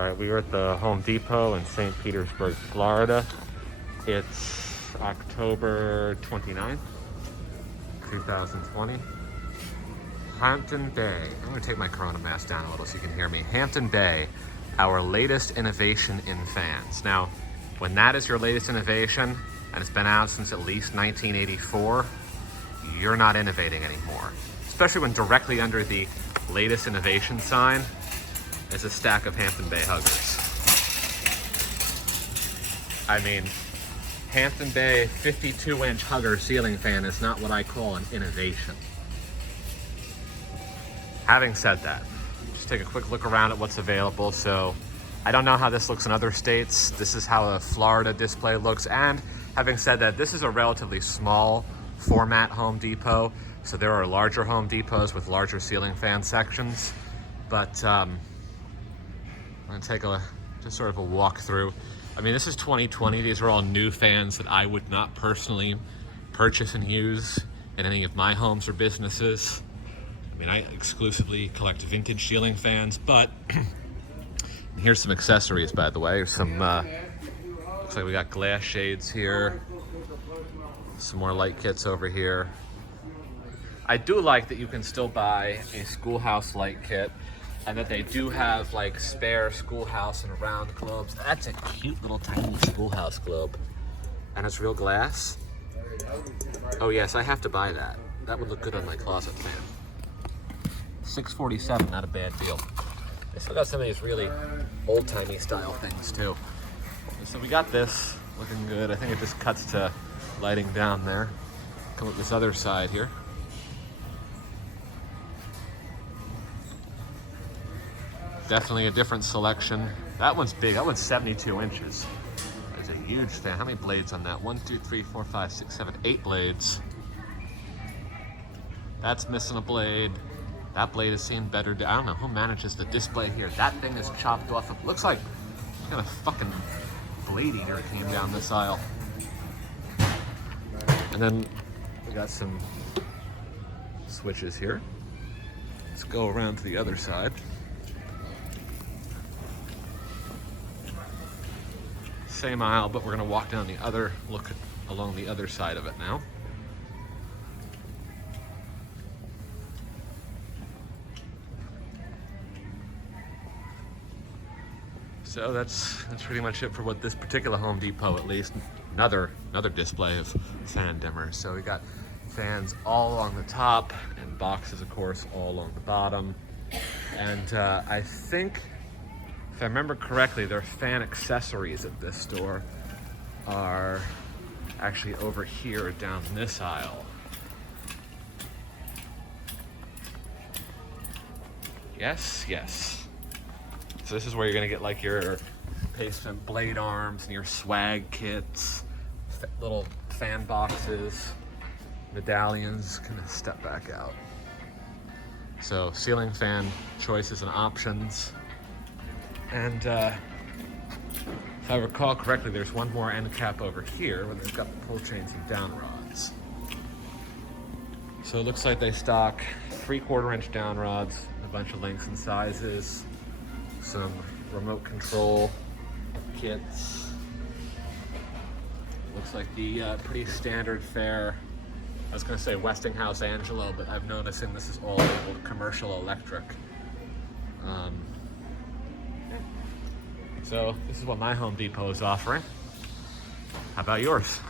All right, we were at the Home Depot in St. Petersburg, Florida. It's October 29th, 2020. Hampton Bay. I'm gonna take my Corona mask down a little so you can hear me. Hampton Bay, our latest innovation in fans. Now, when that is your latest innovation, and it's been out since at least 1984, you're not innovating anymore. Especially when directly under the latest innovation sign is a stack of Hampton Bay huggers. I mean, Hampton Bay 52-inch hugger ceiling fan is not what I call an innovation. Having said that, just take a quick look around at what's available. So I don't know how this looks in other states. This is how a Florida display looks. And having said that, this is a relatively small format Home Depot. So there are larger Home Depots with larger ceiling fan sections. But I'm gonna take just sort of a walk through. I mean, this is 2020. These are all new fans that I would not personally purchase and use in any of my homes or businesses. I mean, I exclusively collect vintage ceiling fans, but here's some accessories, by the way. There's some, looks like we got glass shades here. Some more light kits over here. I do like that you can still buy a schoolhouse light kit and that they do have like spare schoolhouse and round globes. That's a cute little tiny schoolhouse globe. And it's real glass. Oh yes, I have to buy that. That would look good on my closet fan. $6.47, not a bad deal. They still got some of these really old-timey style things too. So we got this looking good. I think it just cuts to lighting down there. Come up this other side here. Definitely a different selection. That one's big. That one's 72 inches. There's a huge fan. How many blades on that? 1, 2, 3, 4, 5, 6, 7, 8 blades. That's missing a blade. That blade has seen better. I don't know who manages the display here. That thing is chopped off. It looks like kind of fucking blade eater came down this aisle. And then we got some switches here. Let's go around to the other side. Same aisle, but we're gonna walk down the other, look along the other side of it now. So that's pretty much it for what this particular Home Depot, at least. Another display of fan dimmers. So we got fans all along the top and boxes, of course, all along the bottom. And I think, if I remember correctly, their fan accessories at this store are actually over here down this aisle. Yes, yes. So this is where you're gonna get like your basement blade arms and your swag kits, little fan boxes, medallions. Gonna step back out. So ceiling fan choices and options. And if I recall correctly, there's one more end cap over here where they've got the pull chains and downrods. So it looks like they stock 3/4 inch downrods, a bunch of lengths and sizes, some remote control kits. Looks like the pretty standard fare. I was gonna say Westinghouse Angelo, but I'm noticing this is all labeled commercial electric. So this is what my Home Depot is offering. How about yours?